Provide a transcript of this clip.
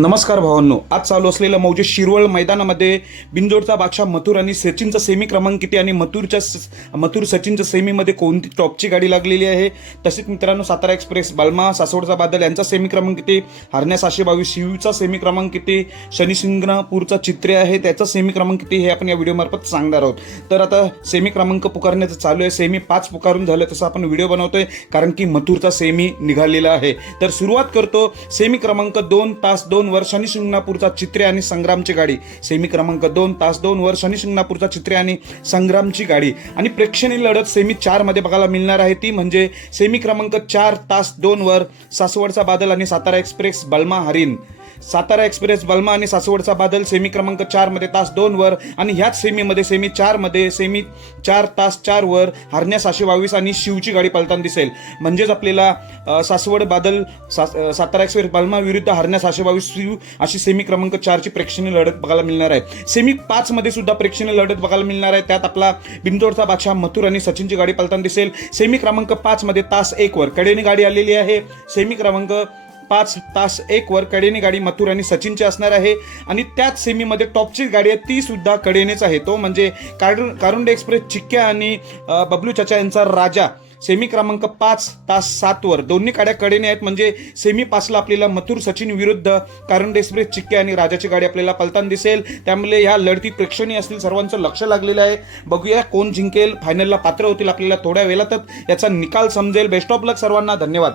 नमस्कार भावांनो, आज चालू असलेल्या मौजे शिरवळ मैदानामध्ये बिनजोडचा बादशाह मथुर आणि सचिनचा सेमी क्रमांक किती आणि मथुर सचिनच्या सेमीमध्ये कोणती टॉपची गाडी लागलेली आहे। तसेच मित्रांनो, सातारा एक्सप्रेस बालमा सासवडचा बादल यांचा सेमी क्रमांक किती, हरण्या 622 शिवचा सेमी क्रमांक किती, शनिसिंगणापूरचा चित्रे आहे त्याचा सेमी क्रमांक किती हे आपण या व्हिडिओ मार्फत सांगणार आहोत। तर आता सेमी क्रमांक पुकारण्याचं चालू आहे। सेमी 5 पुकारून झालं तसं आपण व्हिडिओ बनवतोय कारण की मथुरचा सेमी निघालेला आहे। तर सुरुवात करतो। सेमी क्रमांक 2 तास 2 वर शनिसिंगणापूरचा चित्रे आणि संग्रामची गाडी। सेमी क्रमांक 2 तास 2 वर शनिसिंगणापूरचा चित्रे आणि संग्रामची गाडी आणि प्रेक्षणीय लढत सेमी 4 मध्ये बघायला मिळणार आहे। ती म्हणजे सेमी क्रमांक 4 तास 2 वर सासवडचा बादल आणि सातारा एक्सप्रेस बलमा हरिण। सातारा एक्सप्रेस बलमा आणि सासवडचा बादल सेमी क्रमांक 4 मध्ये तास 2 वर आणि ह्याच सेमीमध्ये सेमी 4 मध्ये सेमी 4 तास 4 वर हरण्या 622 आणि शिवची गाडी पळताना दिसेल। म्हणजेच आपल्याला सासवड बादल सातारा एक्सप्रेस बलमा विरुद्ध हरण्या 622 शिव अशी सेमी क्रमांक 4 ची प्रेक्षणीय लढत बघायला मिळणार आहे। सेमी 5 मध्ये सुद्धा प्रेक्षणीय लढत बघायला मिळणार आहे। त्यात आपला बिनजोडचा बादशाह मथुर आणि सचिनची गाडी पळताना दिसेल। सेमी क्रमांक 5 मध्ये तास 1 वर कडेने गाडी आलेली आहे। सेमी क्रमांक 5 तास 1 वर कडेने गाडी मथुर आणि सचिनची असणार आहे आणि त्याच सेमीमध्ये टॉपची गाडी आहे ती सुद्धा कडेनेच आहे, तो म्हणजे कारुंडे एक्सप्रेस चिक्क्या आणि बबलू चाचा यांचा राजा। सेमी क्रमांक 5 तास 7 वर दोन्ही गाड्या कडेने आहेत, म्हणजे सेमी 5 ला आपल्याला मथुर सचिन विरुद्ध कारुंडे एक्सप्रेस चिक्क्या आणि राजाची गाडी आपल्याला पळताना दिसेल। त्यामुळे ह्या लढती प्रेक्षणीय असतील, सर्वांचं लक्ष लागलेलं आहे। बघूया कोण जिंकेल, फायनलला पात्र होतील, आपल्याला थोड्या वेळातच याचा निकाल समजेल। बेस्ट ऑफ लक सर्वांना, धन्यवाद।